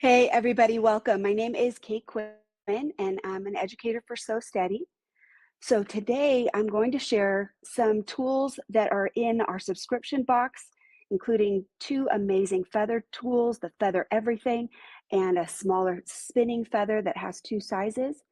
Hey everybody, welcome. My name is Quinn and I'm an educator for Sew Steady. So today I'm going to share some tools that are in our subscription box, including two amazing feather tools, the Feather Everything and a smaller spinning feather that has two sizes.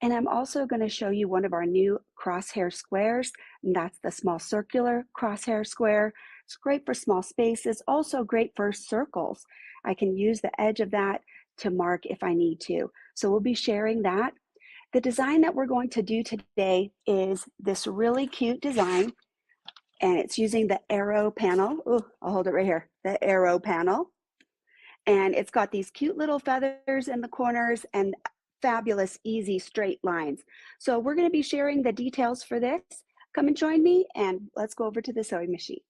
And I'm also going to show you one of our new crosshair squares, and that's the small circular crosshair square. It's great for small spaces, also great for circles. I can use the edge of that to mark if I need to. So we'll be sharing that. The design that we're going to do today is this really cute design, and it's using the Arrow panel. Oh, I'll hold it right here, the Arrow panel. And it's got these cute little feathers in the corners and fabulous, easy, straight lines. So we're going to be sharing the details for this. Come and join me and let's go over to the sewing machine.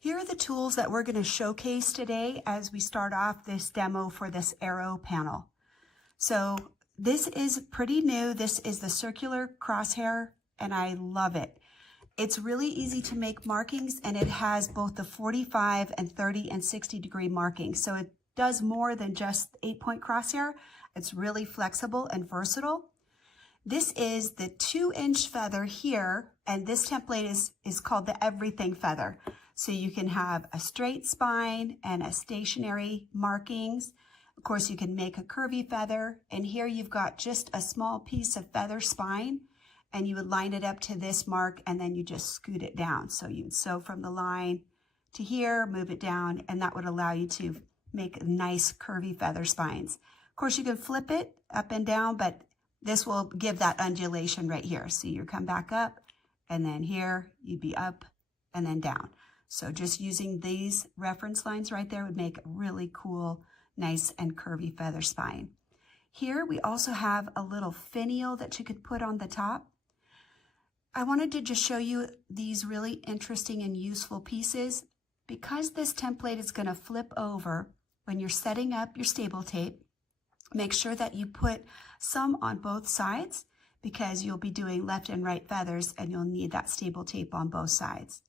Here are the tools that we're going to showcase today as we start off this demo for this Arrow panel. So this is pretty new. This is the circular crosshair and I love it. It's really easy to make markings and it has both the 45 and 30 and 60 degree markings. So it does more than just 8-point crosshair. It's really flexible and versatile. This is the 2-inch feather here, and this template is called the Everything feather. So you can have a straight spine and a stationary markings. Of course, you can make a curvy feather, and here you've got just a small piece of feather spine, and you would line it up to this mark, and then you just scoot it down. So you'd sew from the line to here, move it down, and that would allow you to make nice curvy feather spines. Of course, you can flip it up and down, but this will give that undulation right here. So you come back up, and then here you'd be up and then down. So just using these reference lines right there would make a really cool, nice and curvy feather spine. Here we also have a little finial that you could put on the top. I wanted to just show you these really interesting and useful pieces. Because this template is going to flip over when you're setting up your stable tape, make sure that you put some on both sides because you'll be doing left and right feathers and you'll need that stable tape on both sides.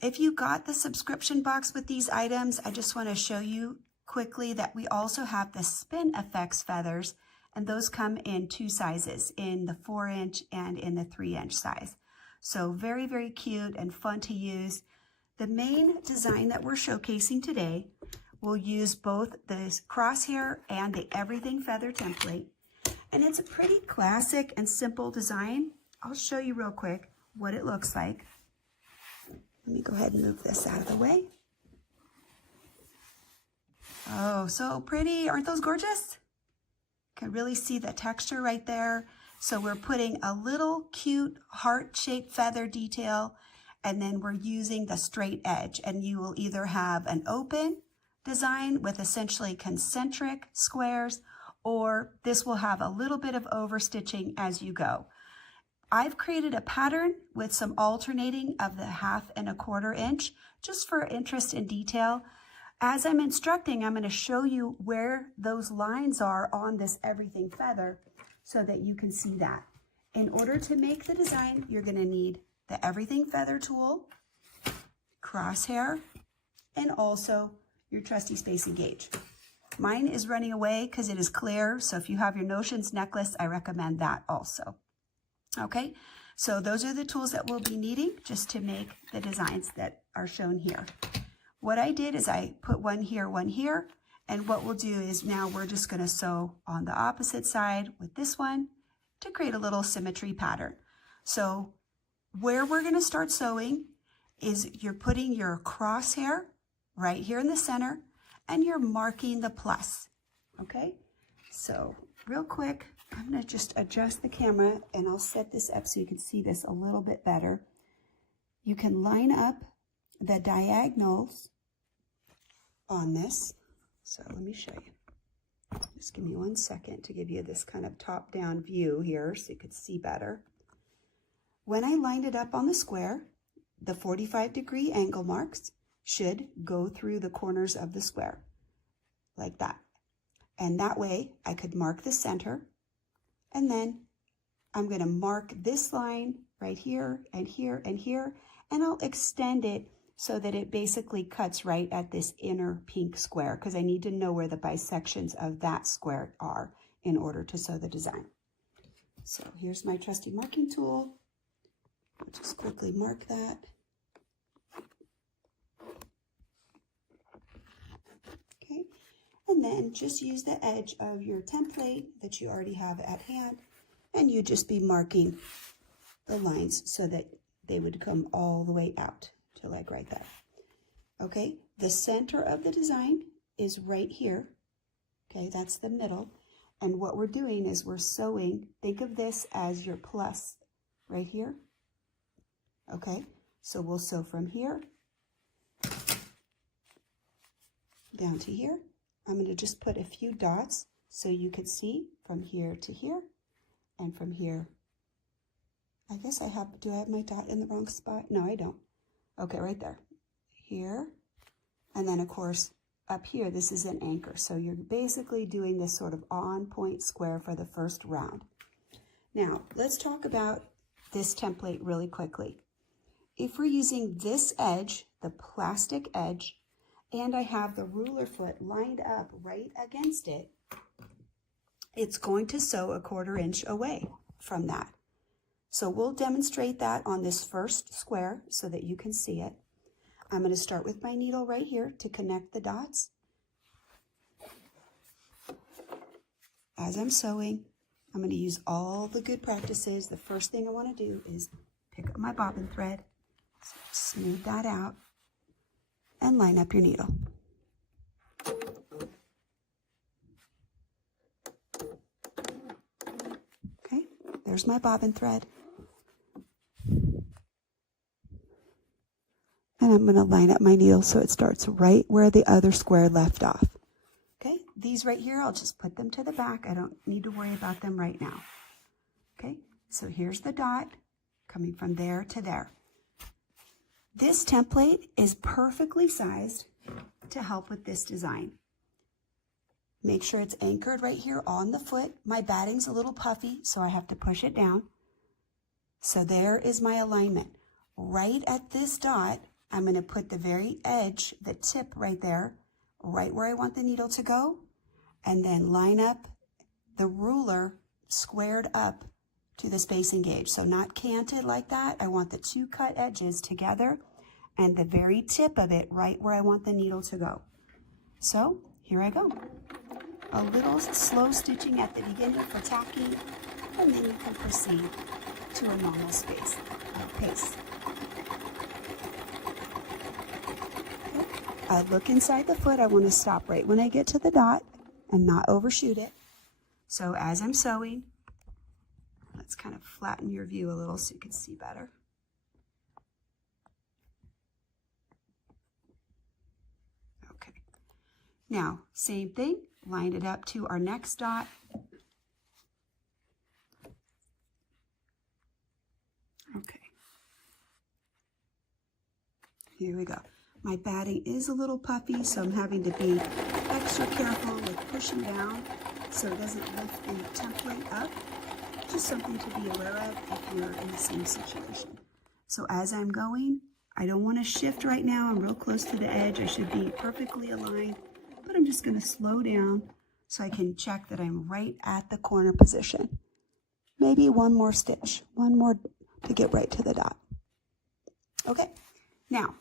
If you got the subscription box with these items, I just want to show you quickly that we also have the Spin Effects feathers, and those come in two sizes, in the 4-inch and in the 3-inch size. So very, very cute and fun to use. The main design that we're showcasing today will use both the crosshair and the Everything feather template. And it's a pretty classic and simple design. I'll show you real quick what it looks like. Let me go ahead and move this out of the way. Oh, so pretty. Aren't those gorgeous? You can really see the texture right there. So we're putting a little cute heart-shaped feather detail, and then we're using the straight edge. And you will either have an open design with essentially concentric squares, or this will have a little bit of overstitching as you go. I've created a pattern with some alternating of the 1/2 and 1/4 inch, just for interest in detail. As I'm instructing, I'm going to show you where those lines are on this Everything feather so that you can see that. In order to make the design, you're going to need the Everything feather tool, crosshair, and also your trusty spacing gauge. Mine is running away because it is clear, so if you have your Notions necklace, I recommend that also. Okay, so those are the tools that we'll be needing just to make the designs that are shown here. What I did is I put one here, and what we'll do is now we're just going to sew on the opposite side with this one to create a little symmetry pattern. So where we're going to start sewing is you're putting your crosshair right here in the center, and you're marking the plus, okay? So real quick, I'm going to just adjust the camera, and I'll set this up so you can see this a little bit better. You can line up the diagonals on this. So let me show you. Just give me 1 second to give you this kind of top-down view here so you could see better. When I lined it up on the square, the 45-degree angle marks should go through the corners of the square, like that. And that way I could mark the center, and then I'm going to mark this line right here and here and here, and I'll extend it so that it basically cuts right at this inner pink square, because I need to know where the bisections of that square are in order to sew the design. So here's my trusty marking tool. I'll just quickly mark that. Okay, and then just use the edge of your template that you already have at hand, and you just be marking the lines so that they would come all the way out to like right there. Okay, the center of the design is right here. Okay, that's the middle. And what we're doing is we're sewing, think of this as your plus right here. Okay, so we'll sew from here down to here. I'm going to just put a few dots so you could see from here to here and from here. I guess do I have my dot in the wrong spot? No, I don't. Okay, right there. Here. And then of course, up here, this is an anchor. So you're basically doing this sort of on-point square for the first round. Now, let's talk about this template really quickly. If we're using this edge, the plastic edge, and I have the ruler foot lined up right against it, it's going to sew a 1/4 inch away from that. So we'll demonstrate that on this first square so that you can see it. I'm going to start with my needle right here to connect the dots. As I'm sewing, I'm going to use all the good practices. The first thing I want to do is pick up my bobbin thread, smooth that out, and line up your needle. Okay, there's my bobbin thread. And I'm going to line up my needle so it starts right where the other square left off. Okay, these right here, I'll just put them to the back. I don't need to worry about them right now. Okay, so here's the dot coming from there to there. This template is perfectly sized to help with this design. Make sure it's anchored right here on the foot. My batting's a little puffy, so I have to push it down. So there is my alignment. Right at this dot, I'm going to put the very edge, the tip right there, right where I want the needle to go, and then line up the ruler squared up to the spacing gauge. So not canted like that. I want the two cut edges together and the very tip of it right where I want the needle to go. So here I go. A little slow stitching at the beginning for tacking, and then you can proceed to a normal pace. I look inside the foot. I want to stop right when I get to the dot and not overshoot it. So as I'm sewing, let's kind of flatten your view a little so you can see better. Okay. Now, same thing, line it up to our next dot. Okay. Here we go. My batting is a little puffy, so I'm having to be extra careful with pushing down so it doesn't lift the template up. Just something to be aware of if you're in the same situation. So as I'm going, I don't want to shift right now. I'm real close to the edge. I should be perfectly aligned, but I'm just going to slow down so I can check that I'm right at the corner position. Maybe one more stitch, one more to get right to the dot. Okay, now,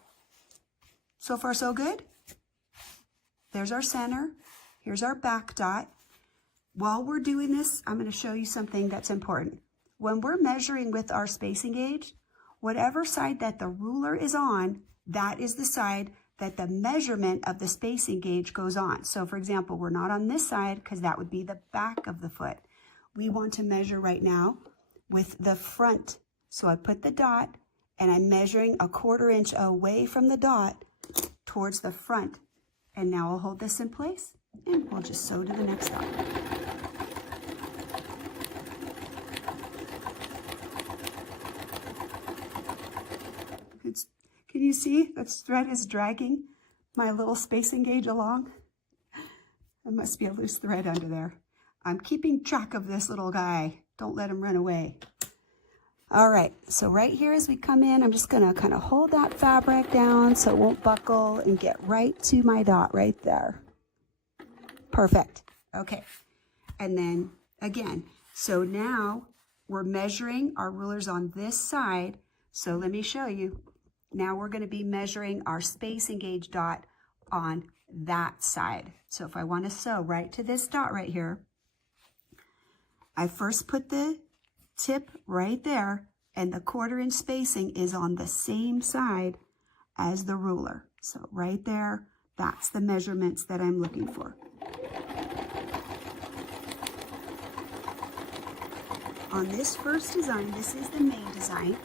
so far so good. There's our center. Here's our back dot. While we're doing this, I'm going to show you something that's important. When we're measuring with our spacing gauge, whatever side that the ruler is on, that is the side that the measurement of the spacing gauge goes on. So for example, we're not on this side because that would be the back of the foot. We want to measure right now with the front. So I put the dot and I'm measuring a 1/4 inch away from the dot towards the front. And now I'll hold this in place and we'll just sew to the next dot. Can you see this thread is dragging my little spacing gauge along? There must be a loose thread under there. I'm keeping track of this little guy. Don't let him run away. All right, so right here as we come in, I'm just gonna kind of hold that fabric down so it won't buckle and get right to my dot right there. Perfect. Okay, and then again, so now we're measuring our rulers on this side. So let me show you. Now we're going to be measuring our spacing gauge dot on that side. So if I want to sew right to this dot right here, I first put the tip right there, and the 1/4 inch spacing is on the same side as the ruler. So right there, that's the measurements that I'm looking for. On this first design, this is the main design.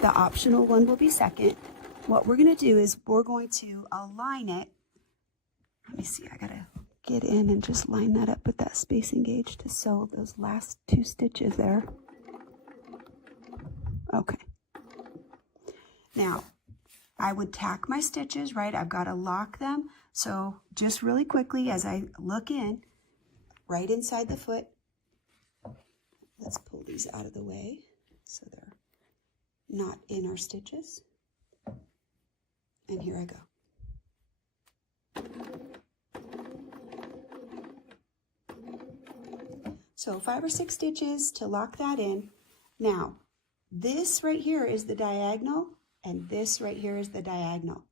The optional one will be second. What we're going to do is we're going to align it. Let me see, I got to get in and just line that up with that spacing gauge to sew those last 2 stitches there. Okay. Now, I would tack my stitches, right? I've got to lock them. So just really quickly as I look in, right inside the foot, let's pull these out of the way so they're not in our stitches. And here I go. So 5 or 6 stitches to lock that in. Now, this right here is the diagonal, and this right here is the diagonal.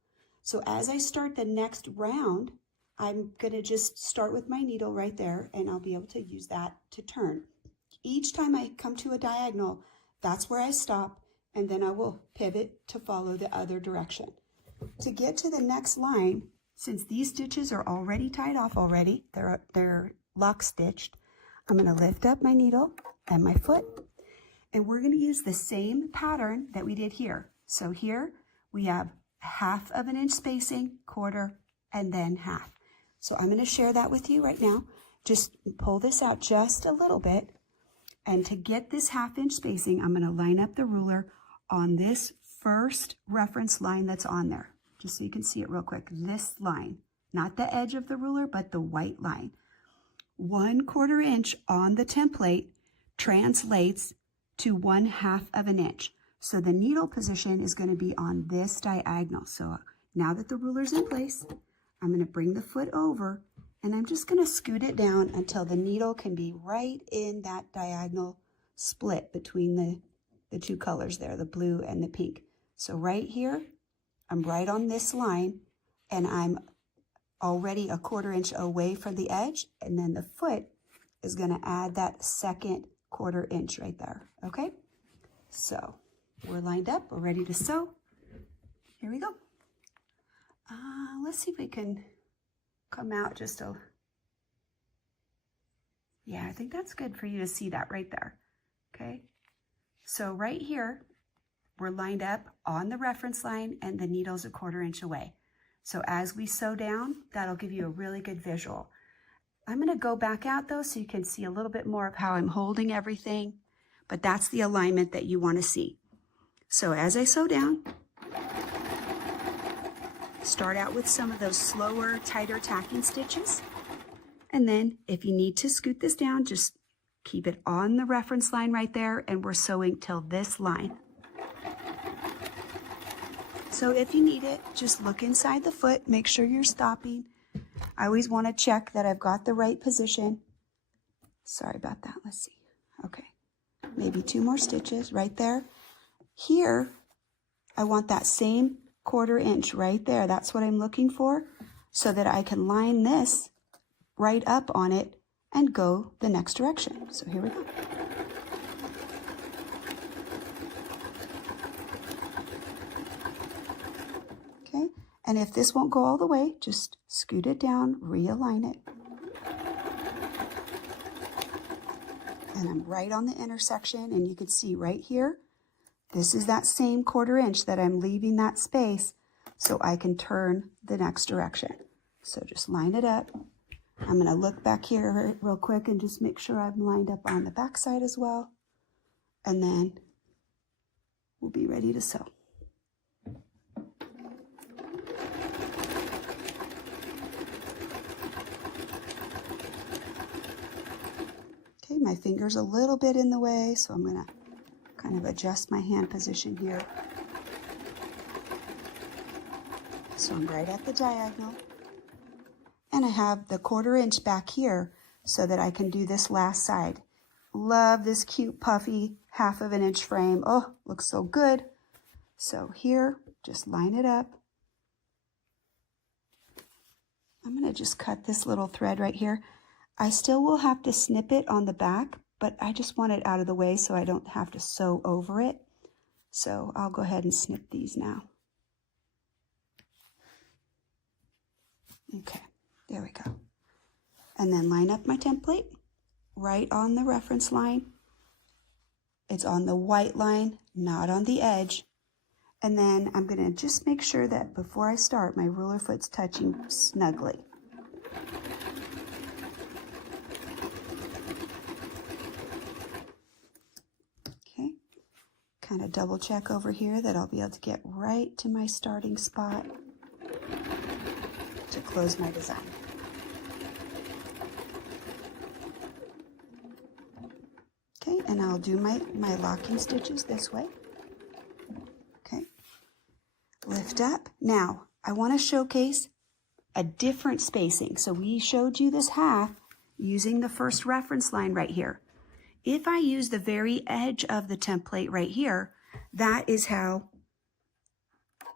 So as I start the next round, I'm going to just start with my needle right there, and I'll be able to use that to turn. Each time I come to a diagonal, that's where I stop, and then I will pivot to follow the other direction. To get to the next line, since these stitches are already tied off already, they're lock stitched, I'm going to lift up my needle and my foot, and we're going to use the same pattern that we did here. So here we have 1/2 inch spacing, 1/4, and then 1/2. So I'm going to share that with you right now. Just pull this out just a little bit. And to get this 1/2 inch spacing, I'm going to line up the ruler on this first reference line that's on there. Just so you can see it real quick. This line, not the edge of the ruler, but the white line. 1/4 inch on the template translates to 1/2 inch. So the needle position is going to be on this diagonal. So now that the ruler's in place, I'm going to bring the foot over, and I'm just going to scoot it down until the needle can be right in that diagonal split between the 2 colors there, the blue and the pink. So right here, I'm right on this line, and I'm already 1/4 inch away from the edge, and then the foot is going to add that second 1/4 inch right there, okay? So we're lined up, we're ready to sew. Here we go. Let's see if we can come out just a, yeah, I think that's good for you to see that right there, okay? So right here, we're lined up on the reference line, and the needle's 1/4 inch away. So as we sew down, that'll give you a really good visual. I'm going to go back out though so you can see a little bit more of how I'm holding everything, but that's the alignment that you want to see. So as I sew down, start out with some of those slower, tighter tacking stitches. And then if you need to scoot this down, just keep it on the reference line right there, and we're sewing till this line. So if you need it, just look inside the foot, make sure you're stopping. I always want to check that I've got the right position. Sorry about that, let's see. Okay, maybe 2 more stitches right there. Here, I want that same 1/4 inch right there. That's what I'm looking for, so that I can line this right up on it and go the next direction. So here we go. Okay, and if this won't go all the way, just scoot it down, realign it. And I'm right on the intersection, and you can see right here, this is that same 1/4 inch that I'm leaving that space so I can turn the next direction. So just line it up. I'm going to look back here real quick and just make sure I'm lined up on the back side as well. And then we'll be ready to sew. Okay, my finger's a little bit in the way, so I'm going to kind of adjust my hand position here. So I'm right at the diagonal. And I have the 1/4 inch back here so that I can do this last side. Love this cute puffy 1/2 inch frame. Oh, looks so good. So here, just line it up. I'm going to just cut this little thread right here. I still will have to snip it on the back, but I just want it out of the way so I don't have to sew over it. So I'll go ahead and snip these now. Okay, there we go. And then line up my template right on the reference line. It's on the white line, not on the edge. And then I'm going to just make sure that before I start, my ruler foot's touching snugly. Okay, kind of double check over here that I'll be able to get right to my starting spot to close my design. Okay, and I'll do my locking stitches this way. Okay, lift up. Now, I want to showcase a different spacing. So we showed you this 1/2 using the first reference line right here. If I use the very edge of the template right here, that is how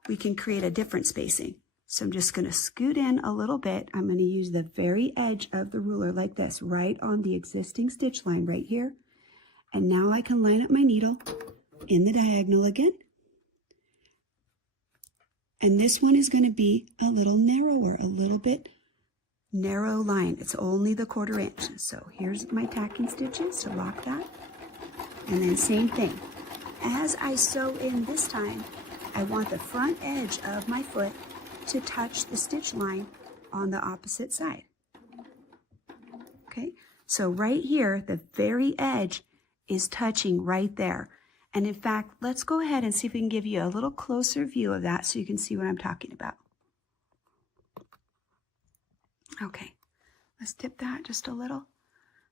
we can create a different spacing. So I'm just going to scoot in a little bit. I'm going to use the very edge of the ruler like this, right on the existing stitch line right here. And now I can line up my needle in the diagonal again. And this one is going to be a little narrower, a little bit narrow line. It's only the 1/4 inch. So here's my tacking stitches to lock that. And then same thing. As I sew in this time, I want the front edge of my foot to touch the stitch line on the opposite side. Okay, so right here, the very edge is touching right there. And in fact, let's go ahead and see if we can give you a little closer view of that so you can see what I'm talking about. Okay, let's tip that just a little.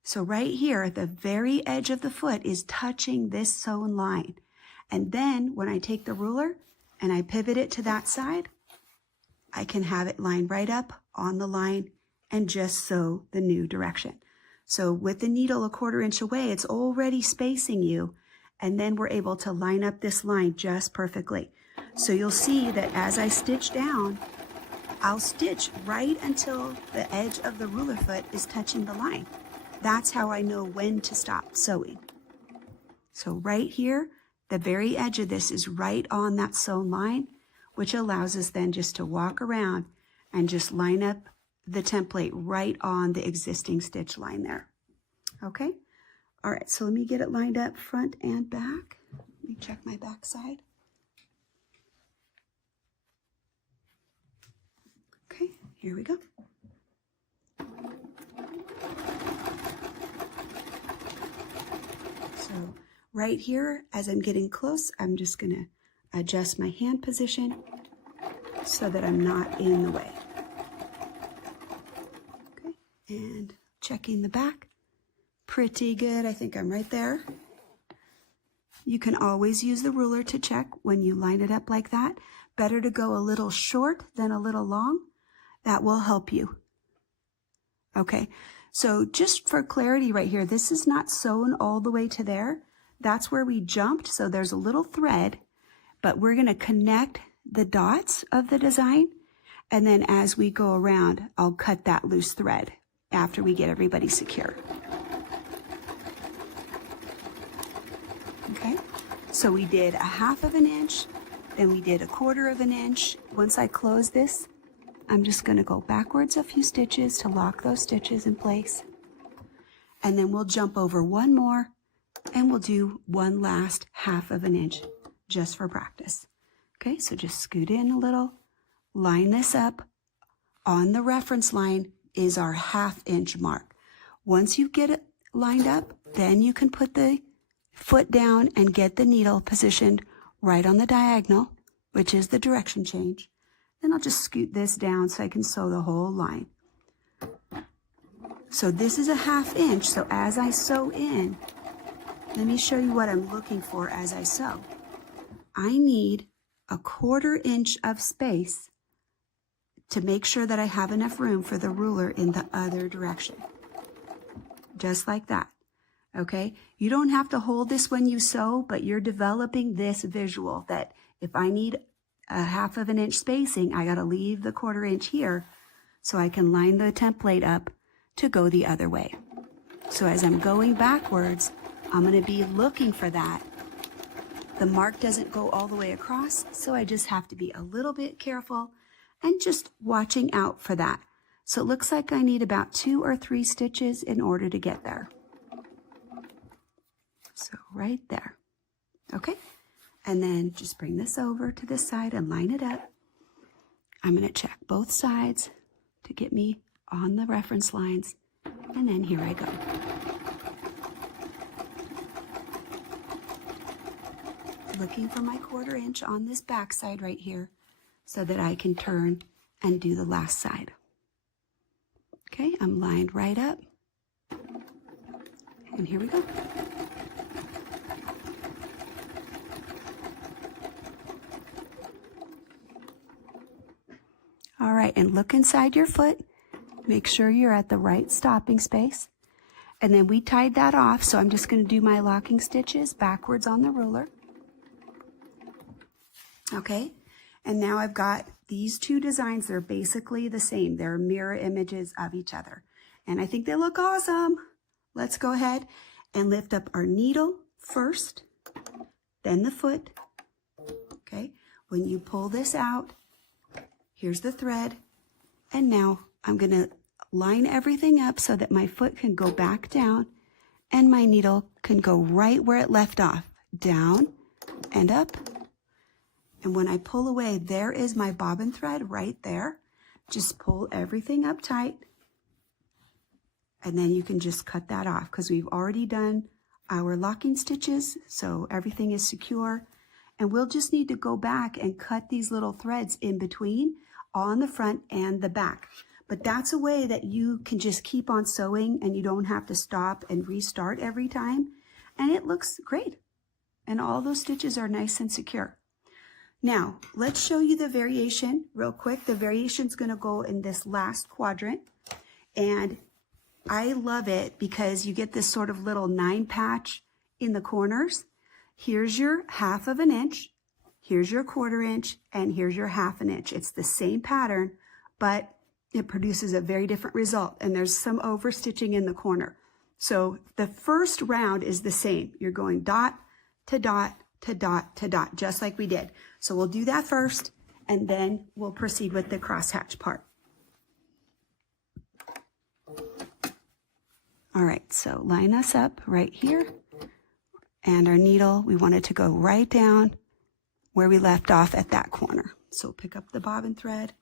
So right here, the very edge of the foot is touching this sewn line. And then when I take the ruler and I pivot it to that side, I can have it lined right up on the line and just sew the new direction. So with the needle a 1/4 inch away, it's already spacing you. And then we're able to line up this line just perfectly. So you'll see that as I stitch down, I'll stitch right until the edge of the ruler foot is touching the line. That's how I know when to stop sewing. So right here, the very edge of this is right on that sewn line, which allows us then just to walk around and just line up the template right on the existing stitch line there. Okay? All right, so let me get it lined up front and back. Let me check my back side. Okay, here we go. So right here, as I'm getting close, I'm just gonna adjust my hand position so that I'm not in the way. Okay, and checking the back. Pretty good. I think I'm right there. You can always use the ruler to check when you line it up like that. Better to go a little short than a little long. That will help you. Okay, so just for clarity right here, this is not sewn all the way to there. That's where we jumped, so there's a little thread, but we're going to connect the dots of the design, and then as we go around, I'll cut that loose thread after we get everybody secure. Okay, so we did a 1/2 inch, then we did a 1/4 inch. Once I close this, I'm just going to go backwards a few stitches to lock those stitches in place. And then we'll jump over one more and we'll do one last 1/2 inch just for practice. Okay, so just scoot in a little, line this up. On the reference line is our 1/2 inch mark. Once you get it lined up, then you can put the foot down and get the needle positioned right on the diagonal, which is the direction change. Then I'll just scoot this down so I can sew the whole line. So this is a 1/2 inch, so as I sew in, let me show you what I'm looking for as I sew. I need a 1/4 inch of space to make sure that I have enough room for the ruler in the other direction. Just like that, okay? You don't have to hold this when you sew, but you're developing this visual that if I need a 1/2 inch spacing, I gotta leave the 1/4 inch here so I can line the template up to go the other way. So as I'm going backwards, I'm gonna be looking for that. The mark doesn't go all the way across, so I just have to be a little bit careful and just watching out for that. So it looks like I need about 2 or 3 stitches in order to get there. So right there, okay? And then just bring this over to this side and line it up. I'm gonna check both sides to get me on the reference lines. And then here I go. Looking for my 1/4 inch on this back side right here so that I can turn and do the last side. Okay, I'm lined right up. And here we go. All right, and look inside your foot. Make sure you're at the right stopping space. And then we tied that off, so I'm just going to do my locking stitches backwards on the ruler. Okay, and now I've got these 2 designs. They're basically the same. They're mirror images of each other. And I think they look awesome. Let's go ahead and lift up our needle first, then the foot. Okay, when you pull this out, here's the thread. And now I'm going to line everything up so that my foot can go back down and my needle can go right where it left off, down and up. And when I pull away, there is my bobbin thread right there. Just pull everything up tight. And then you can just cut that off because we've already done our locking stitches. So everything is secure. And we'll just need to go back and cut these little threads in between on the front and the back. But that's a way that you can just keep on sewing and you don't have to stop and restart every time. And it looks great. And all those stitches are nice and secure. Now, let's show you the variation real quick. The variation is going to go in this last quadrant. And I love it because you get this sort of little 9 patch in the corners. Here's your 1/2 inch, here's your 1/4 inch, and here's your 1/2 inch. It's the same pattern, but it produces a very different result. And there's some overstitching in the corner. So the first round is the same. You're going dot to dot to dot to dot, just like we did. So we'll do that first, and then we'll proceed with the crosshatch part. All right, so line us up right here. And our needle, we want it to go right down where we left off at that corner. So pick up the bobbin thread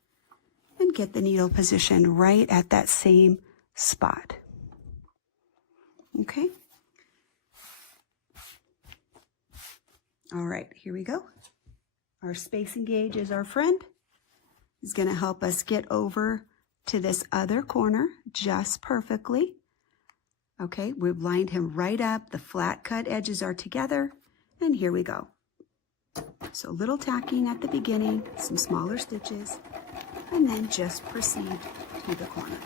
and get the needle positioned right at that same spot. Okay. All right, here we go. Our spacing gauge is our friend. He's going to help us get over to this other corner just perfectly. Okay, we've lined him right up. The flat cut edges are together, and here we go. So a little tacking at the beginning, some smaller stitches, and then just proceed to the corner.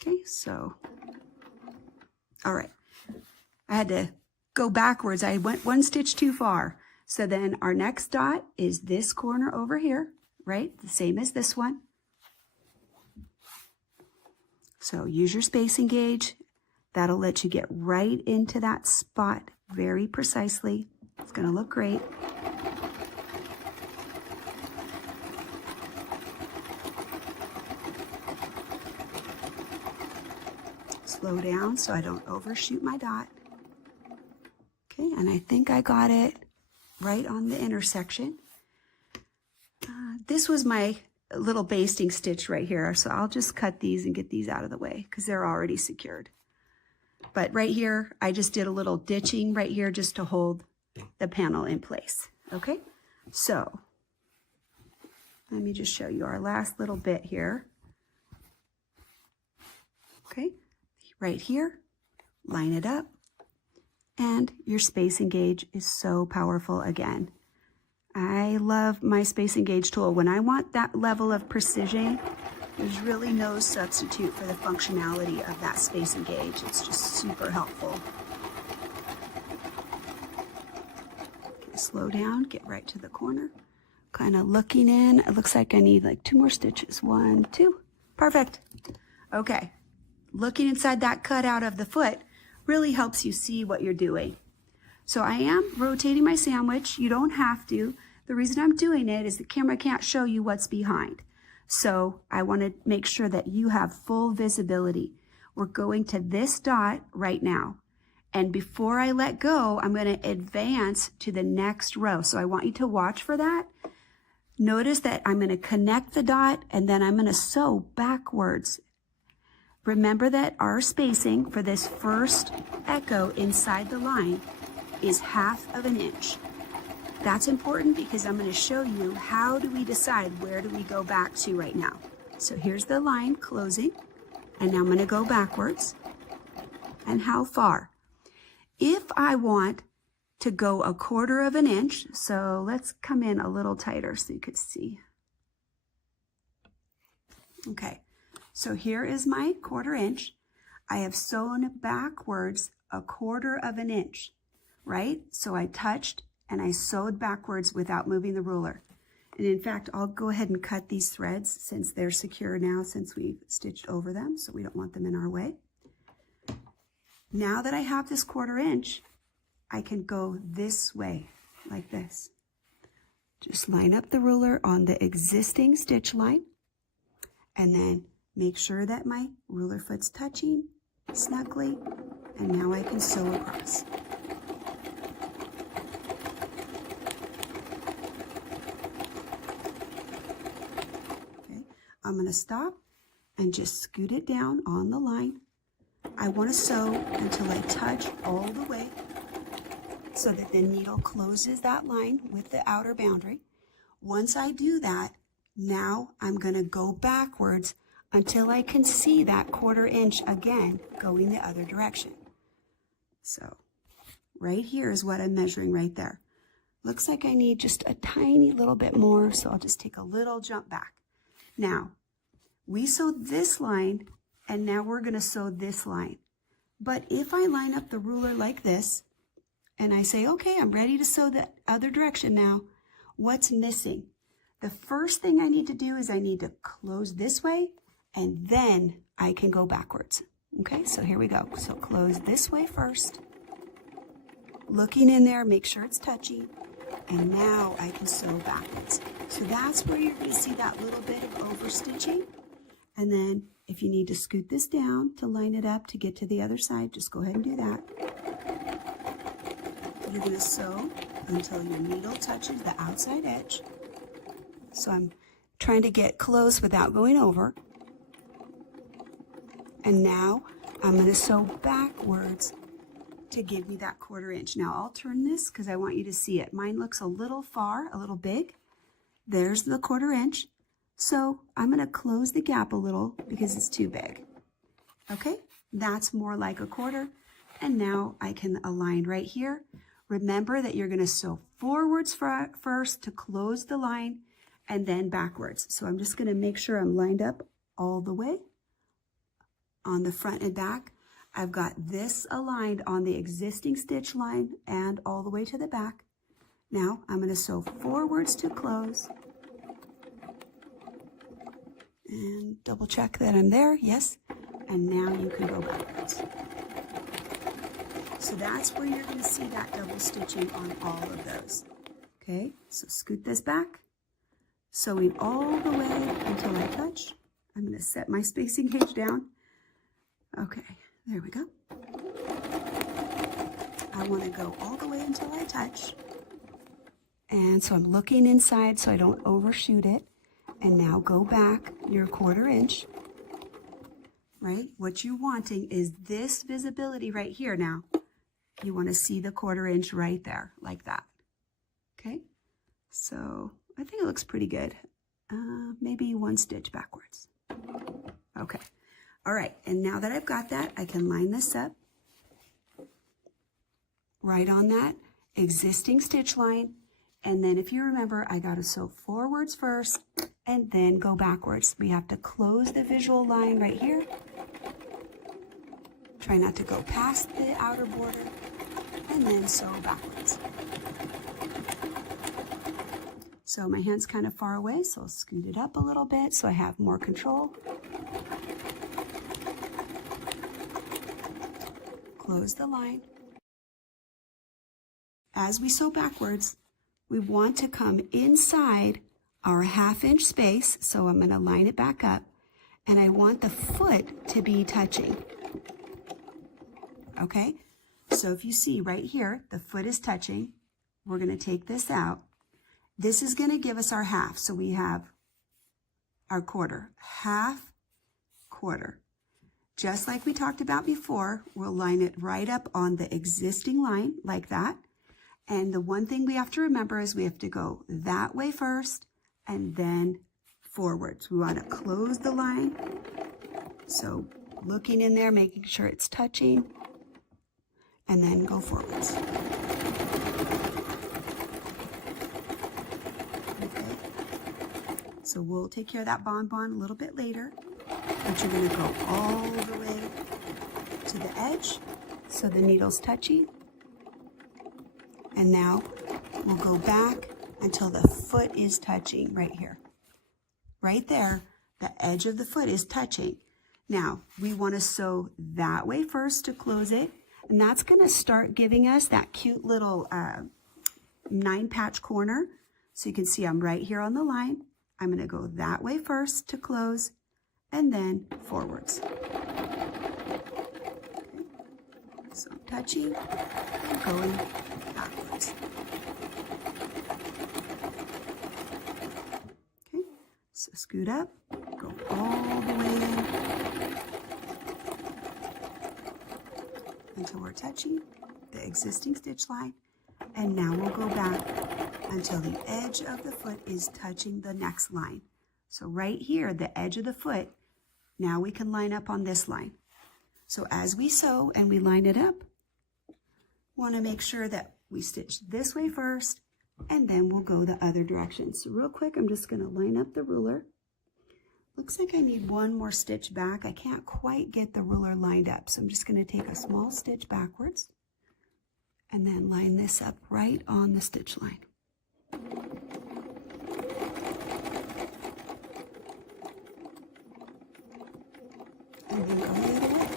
Okay, so, all right. I had to go backwards. I went 1 stitch too far. So then our next dot is this corner over here, right? The same as this one. So use your spacing gauge. That'll let you get right into that spot very precisely. It's going to look great. Slow down so I don't overshoot my dot. Okay, and I think I got it right on the intersection. This was my little basting stitch right here, so I'll just cut these and get these out of the way because they're already secured. But right here, I just did a little ditching right here just to hold the panel in place. Okay, so Let me just show you our last little bit here. Okay, right here, line it up, and your spacing gauge is so powerful again. I love my spacing gauge tool. When I want that level of precision, there's really no substitute for the functionality of that spacing gauge. It's just super helpful. Okay, slow down, get right to the corner. Kind of looking in. It looks like I need like 2 more stitches. 1, 2. Perfect. Okay. Looking inside that cutout of the foot really helps you see what you're doing. So I am rotating my sandwich. You don't have to. The reason I'm doing it is the camera can't show you what's behind. So I want to make sure that you have full visibility. We're going to this dot right now. And before I let go, I'm going to advance to the next row. So I want you to watch for that. Notice that I'm going to connect the dot and then I'm going to sew backwards. Remember that our spacing for this first echo inside the line is 1/2 inch. That's important because I'm going to show you how do we decide where do we go back to right now. So here's the line closing, and now I'm going to go backwards. And how far? If I want to go 1/4 inch, so let's come in a little tighter so you could see. Okay, so here is my 1/4 inch. I have sewn backwards 1/4 inch, right? So I touched and I sewed backwards without moving the ruler. And in fact, I'll go ahead and cut these threads since they're secure now, since we've stitched over them, so we don't want them in our way. Now that I have this 1/4 inch, I can go this way, like this. Just line up the ruler on the existing stitch line, and then make sure that my ruler foot's touching snugly, and now I can sew across. Okay, I'm going to stop and just scoot it down on the line. I want to sew until I touch all the way so that the needle closes that line with the outer boundary. Once I do that, now I'm going to go backwards until I can see that 1/4 inch again going the other direction. So right here is what I'm measuring right there. Looks like I need just a tiny little bit more, so I'll just take a little jump back. Now, we sewed this line, and now we're going to sew this line. But if I line up the ruler like this, and I say, okay, I'm ready to sew the other direction now, what's missing? The first thing I need to do is I need to close this way, and then I can go backwards. Okay, so here we go. So close this way first. Looking in there, make sure it's touchy, and now I can sew backwards. So that's where you're going to see that little bit of overstitching. And then if you need to scoot this down to line it up to get to the other side, just go ahead and do that. You're going to sew until your needle touches the outside edge. So I'm trying to get close without going over. And now I'm going to sew backwards to give me that 1/4 inch. Now I'll turn this because I want you to see it. Mine looks a little far, a little big. There's the 1/4 inch. So I'm going to close the gap a little because it's too big. Okay, that's more like 1/4. And now I can align right here. Remember that you're going to sew forwards first to close the line and then backwards. So I'm just going to make sure I'm lined up all the way on the front and back. I've got this aligned on the existing stitch line and all the way to the back. Now I'm going to sew forwards to close and double check that I'm there. Yes. And now you can go backwards. So that's where you're going to see that double stitching on all of those. Okay, so scoot this back, sewing all the way until I touch. I'm going to set my spacing gauge down. Okay, there we go. I want to go all the way until I touch. And so I'm looking inside so I don't overshoot it. And now go back your 1/4 inch. Right? What you're wanting is this visibility right here now. You want to see the 1/4 inch right there, like that. Okay? So I think it looks pretty good. maybe 1 stitch backwards. Okay. All right, and now that I've got that, I can line this up right on that existing stitch line. And then if you remember, I got to sew forwards first and then go backwards. We have to close the visual line right here. Try not to go past the outer border and then sew backwards. So my hand's kind of far away, so I'll scoot it up a little bit so I have more control. Close the line. As we sew backwards, we want to come inside our 1/2 inch space, so I'm going to line it back up, and I want the foot to be touching. Okay, so if you see right here, the foot is touching. We're going to take this out. This is going to give us our 1/2, so we have our quarter, 1/2 quarter. Just like we talked about before, we'll line it right up on the existing line like that. And the one thing we have to remember is we have to go that way first and then forwards. We want to close the line. So looking in there, making sure it's touching, and then go forwards. Okay. So we'll take care of that bonbon a little bit later, but you're going to go all the way to the edge so the needle's touching. And now we'll go back until the foot is touching right here. Right there, the edge of the foot is touching. Now, we want to sew that way first to close it. And that's going to start giving us that cute little 9-patch corner. So you can see I'm right here on the line. I'm going to go that way first to close and then forwards. Okay. So I'm touching and going backwards. Okay, so scoot up, go all the way in until we're touching the existing stitch line. And now we'll go back until the edge of the foot is touching the next line. So right here, the edge of the foot, now we can line up on this line. So as we sew and we line it up, want to make sure that we stitch this way first, and then we'll go the other direction. So real quick, I'm just going to line up the ruler. Looks like I need 1 more stitch back. I can't quite get the ruler lined up, so I'm just going to take a small stitch backwards and then line this up right on the stitch line. And then go the other way.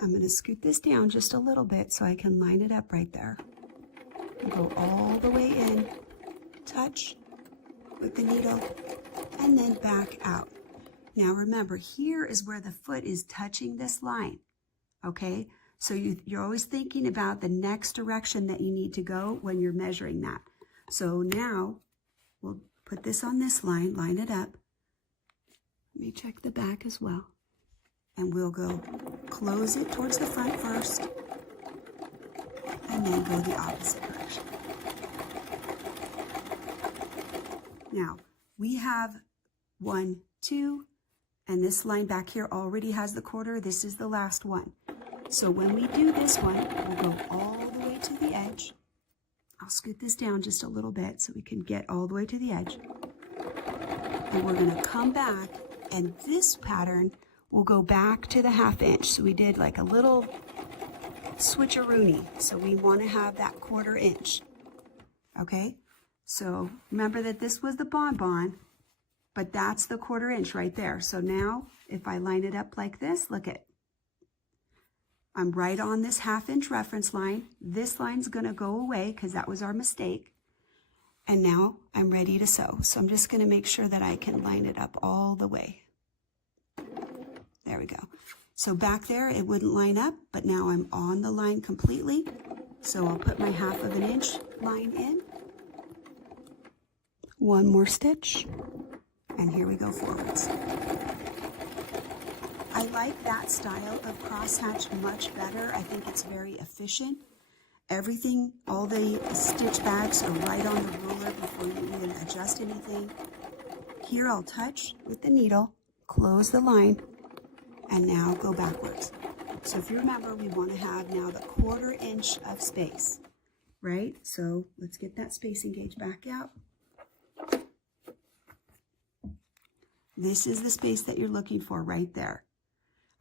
I'm going to scoot this down just a little bit so I can line it up right there. Go all the way in, touch with the needle, and then back out. Now remember, here is where the foot is touching this line, okay? So you're always thinking about the next direction that you need to go when you're measuring that. So now we'll put this on this line, line it up. Let me check the back as well. And we'll go close it towards the front first, and then go the opposite direction. Now, we have 1, 2, and this line back here already has the quarter. This is the last one. So when we do this one, we'll go all the way to the edge. I'll scoot this down just a little bit so we can get all the way to the edge. And we're going to come back, and this pattern will go back to the 1/2 inch. So we did like a little switcheroony. So we want to have that 1/4 inch. Okay? So remember that this was the bonbon, but that's the 1/4 inch right there. So now if I line it up like this, look at, I'm right on this 1/2 inch reference line. This line's going to go away because that was our mistake. And now I'm ready to sew. So I'm just going to make sure that I can line it up all the way. There we go. So back there, it wouldn't line up, but now I'm on the line completely. So I'll put my 1/2 inch line in. 1 more stitch, and here we go forwards. I like that style of crosshatch much better. I think it's very efficient. Everything, all the stitch bags are right on the ruler before you even adjust anything. Here I'll touch with the needle, close the line, and now go backwards. So if you remember, we want to have now the 1/4 inch of space, right? So let's get that spacing gauge back out. This is the space that you're looking for right there.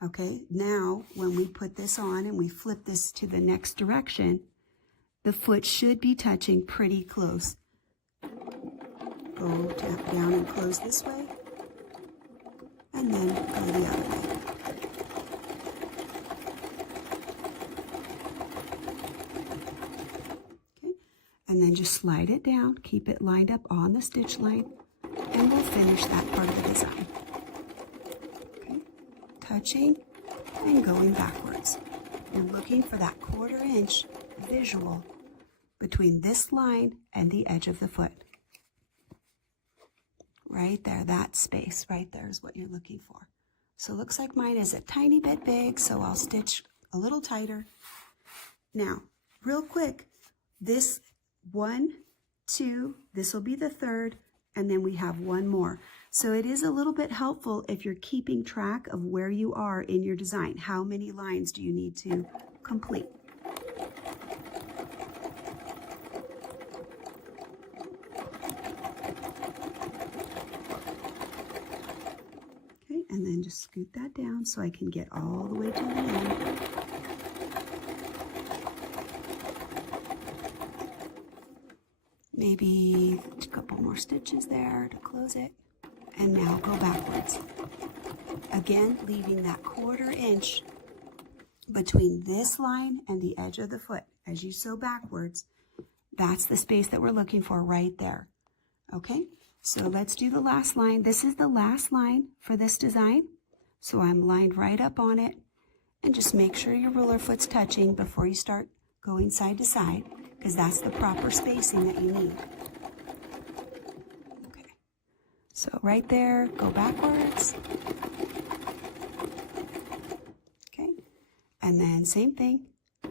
Okay, now when we put this on and we flip this to the next direction, the foot should be touching pretty close. Go tap down and close this way, and then go the other way. Okay, and then just slide it down, keep it lined up on the stitch line, and we'll finish that part of the design. Okay, touching and going backwards. You're looking for that 1/4 inch visual between this line and the edge of the foot. Right there, that space right there is what you're looking for. So it looks like mine is a tiny bit big, so I'll stitch a little tighter. Now, real quick, this 1, 2, this will be the 3rd, and then we have one more. So it is a little bit helpful if you're keeping track of where you are in your design. How many lines do you need to complete? Okay, and then just scoot that down so I can get all the way to the end. Maybe a couple more stitches there to close it. And now go backwards. Again, leaving that 1/4 inch between this line and the edge of the foot. As you sew backwards, that's the space that we're looking for right there. Okay, so let's do the last line. This is the last line for this design. So I'm lined right up on it. And just make sure your ruler foot's touching before you start going side to side, because that's the proper spacing that you need. Okay, so right there, go backwards. Okay, and then same thing,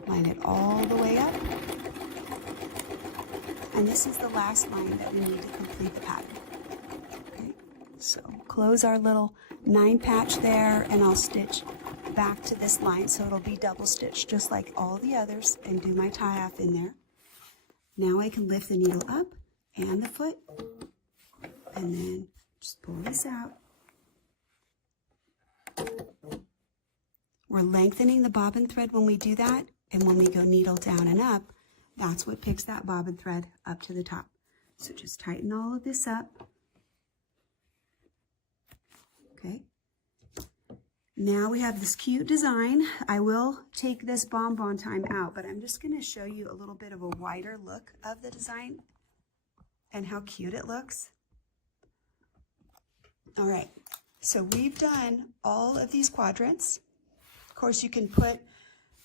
line it all the way up. And this is the last line that we need to complete the pattern. Okay, so close our little 9 patch there, and I'll stitch back to this line so it'll be double stitched just like all the others, and do my tie off in there. Now I can lift the needle up and the foot, and then just pull this out. We're lengthening the bobbin thread when we do that, and when we go needle down and up, that's what picks that bobbin thread up to the top. So just tighten all of this up. Okay. Now we have this cute design. I will take this bonbon time out, but I'm just going to show you a little bit of a wider look of the design and how cute it looks. All right, so we've done all of these quadrants. Of course, you can put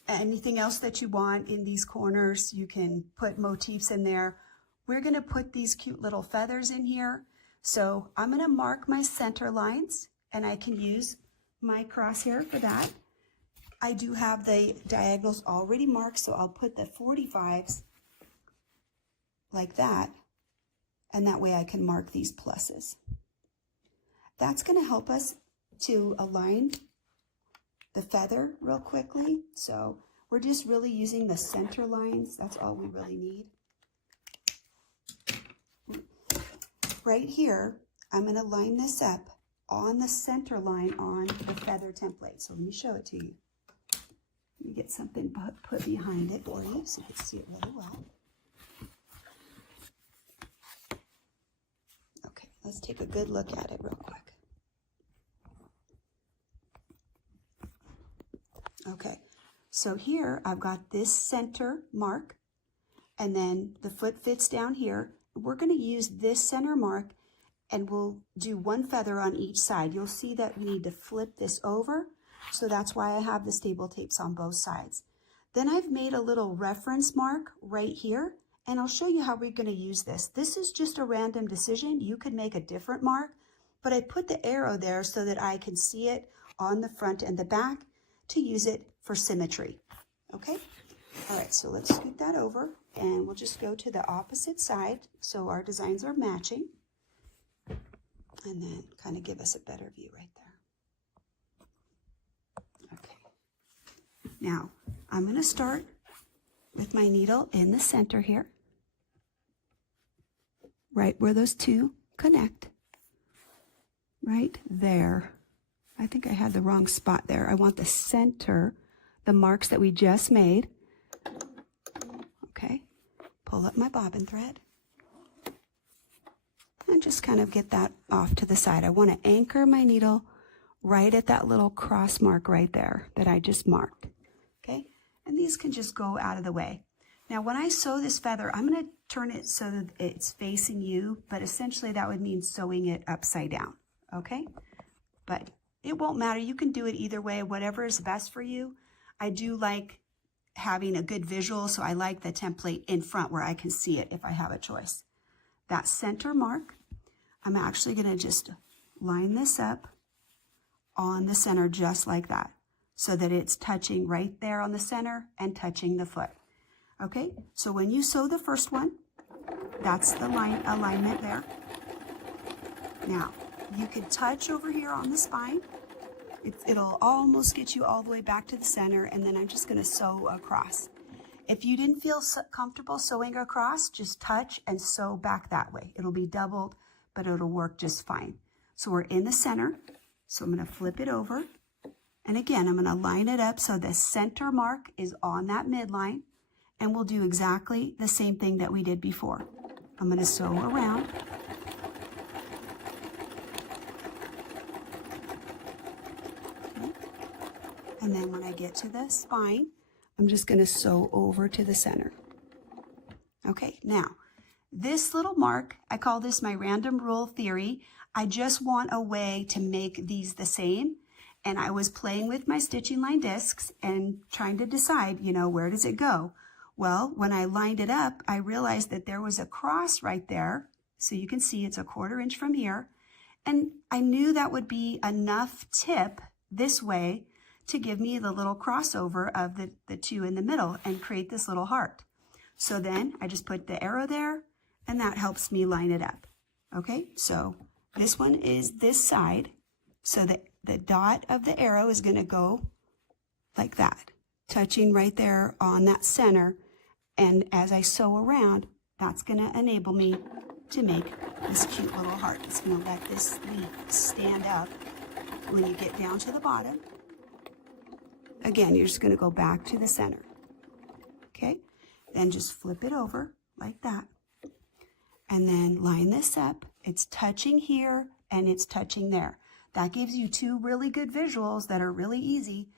anything else that you want in these corners. You can put motifs in there. We're going to put these cute little feathers in here. So I'm going to mark my center lines, and I can use my crosshair for that. I do have the diagonals already marked, so I'll put the 45s like that, and that way I can mark these pluses. That's going to help us to align the feather real quickly. So we're just really using the center lines. That's all we really need. Right here, I'm going to line this up on the center line on the feather template. So let me show it to you. Let me get something put behind it for you so you can see it really well. Okay, let's take a good look at it real quick. Okay, so here I've got this center mark, and then the foot fits down here. We're going to use this center mark, and we'll do one feather on each side. You'll see that we need to flip this over, so that's why I have the stable tapes on both sides. Then I've made a little reference mark right here, and I'll show you how we're going to use this. This is just a random decision. You could make a different mark, but I put the arrow there so that I can see it on the front and the back to use it for symmetry. Okay, All right, so let's scoot that over and we'll just go to the opposite side so our designs are matching. And then kind of give us a better view right there. Okay. Now, I'm going to start with my needle in the center here, right where those two connect, right there. I think I had the wrong spot there. I want the center, the marks that we just made. Okay, pull up my bobbin thread and just kind of get that off to the side. I want to anchor my needle right at that little cross mark right there that I just marked. Okay, and these can just go out of the way. Now when I sew this feather, I'm going to turn it so that it's facing you, but essentially that would mean sewing it upside down. Okay, but it won't matter. You can do it either way, whatever is best for you. I do like having a good visual, so I like the template in front where I can see it if I have a choice. That center mark, I'm actually going to just line this up on the center just like that, so that it's touching right there on the center and touching the foot. Okay, so when you sew the first one, that's the line alignment there. Now, you can touch over here on the spine. It'll almost get you all the way back to the center, and then I'm just going to sew across. If you didn't feel comfortable sewing across, just touch and sew back that way. It'll be doubled, but it'll work just fine. So we're in the center, so I'm going to flip it over. And again, I'm going to line it up so the center mark is on that midline, and we'll do exactly the same thing that we did before. I'm going to sew around. And then when I get to the spine, I'm just going to sew over to the center. Okay, now, this little mark, I call this my random rule theory. I just want a way to make these the same. And I was playing with my stitching line discs and trying to decide, you know, where does it go? Well, when I lined it up, I realized that there was a cross right there. So you can see it's a 1/4 inch from here. And I knew that would be enough tip this way to give me the little crossover of the two in the middle and create this little heart. So then I just put the arrow there, and that helps me line it up. Okay, so this one is this side, so that the dot of the arrow is going to go like that, touching right there on that center. And as I sew around, that's going to enable me to make this cute little heart. It's going to let this leaf stand up when you get down to the bottom. Again, you're just going to go back to the center. Okay, then just flip it over like that. And then line this up. It's touching here and it's touching there. That gives you two really good visuals that are really easy.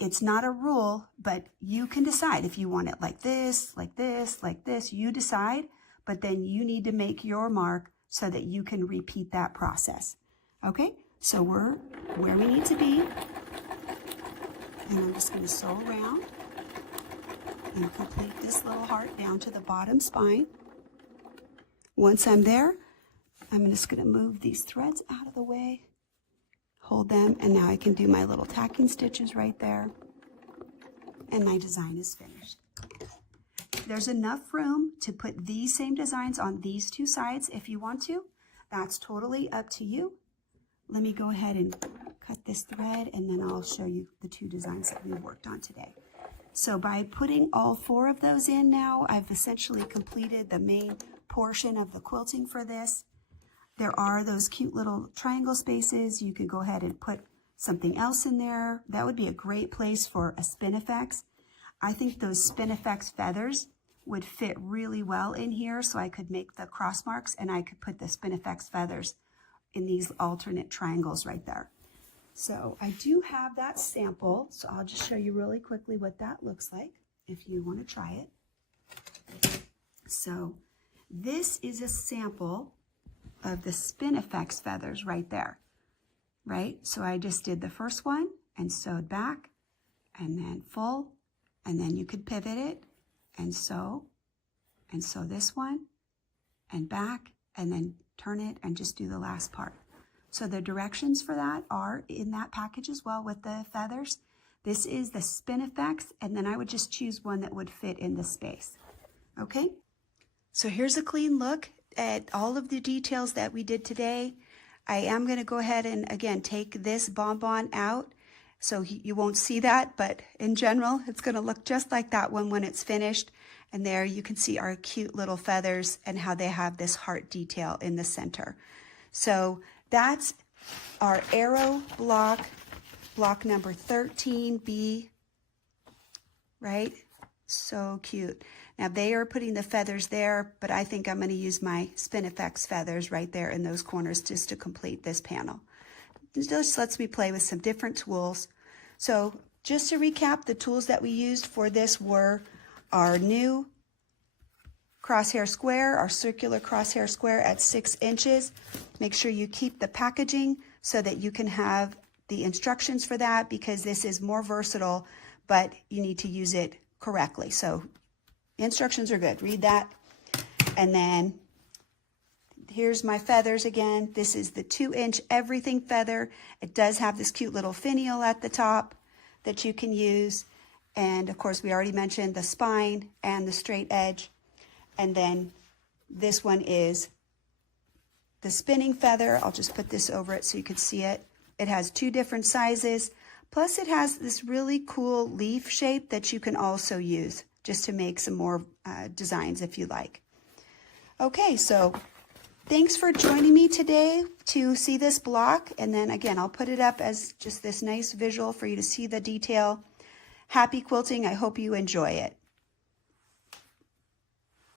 It's not a rule, but you can decide if you want it like this, like this, like this. You decide, but then you need to make your mark so that you can repeat that process. Okay, so we're where we need to be. And I'm just going to sew around and complete this little heart down to the bottom spine. Once I'm there, I'm just going to move these threads out of the way, hold them, and now I can do my little tacking stitches right there. And my design is finished. There's enough room to put these same designs on these two sides if you want to. That's totally up to you. Let me go ahead and cut this thread, and then I'll show you the two designs that we worked on today. So by putting all 4 of those in now, I've essentially completed the main portion of the quilting for this. There are those cute little triangle spaces. You could go ahead and put something else in there. That would be a great place for a Spinifex. I think those Spinifex feathers would fit really well in here, so I could make the cross marks and I could put the Spinifex feathers in these alternate triangles right there. So I do have that sample, so I'll just show you really quickly what that looks like if you want to try it. So this is a sample of the Spinifex feathers right there, right? So I just did the first one and sewed back and then full, and then you could pivot it and sew this one and back and then turn it and just do the last part. So the directions for that are in that package as well with the feathers. This is the Spinifex, and then I would just choose one that would fit in the space. Okay, so here's a clean look at all of the details that we did today. I am going to go ahead and again take this bonbon out so you won't see that, but in general it's going to look just like that one when it's finished. And there you can see our cute little feathers and how they have this heart detail in the center. So that's our Arrow block number 13B, right? So cute. Now they are putting the feathers there, but I think I'm going to use my Spinifex feathers right there in those corners just to complete this panel. It just lets me play with some different tools. So just to recap, the tools that we used for this were our new crosshair square, our circular crosshair square at 6 inches. Make sure you keep the packaging so that you can have the instructions for that, because this is more versatile, but you need to use it correctly. So instructions are good. Read that. And then here's my feathers again. This is the 2-inch everything feather. It does have this cute little finial at the top that you can use. And of course, we already mentioned the spine and the straight edge. And then this one is the spinning feather. I'll just put this over it so you can see it. It has 2 different sizes. Plus it has this really cool leaf shape that you can also use just to make some more designs if you like. Okay, so thanks for joining me today to see this block. And then again, I'll put it up as just this nice visual for you to see the detail. Happy quilting. I hope you enjoy it.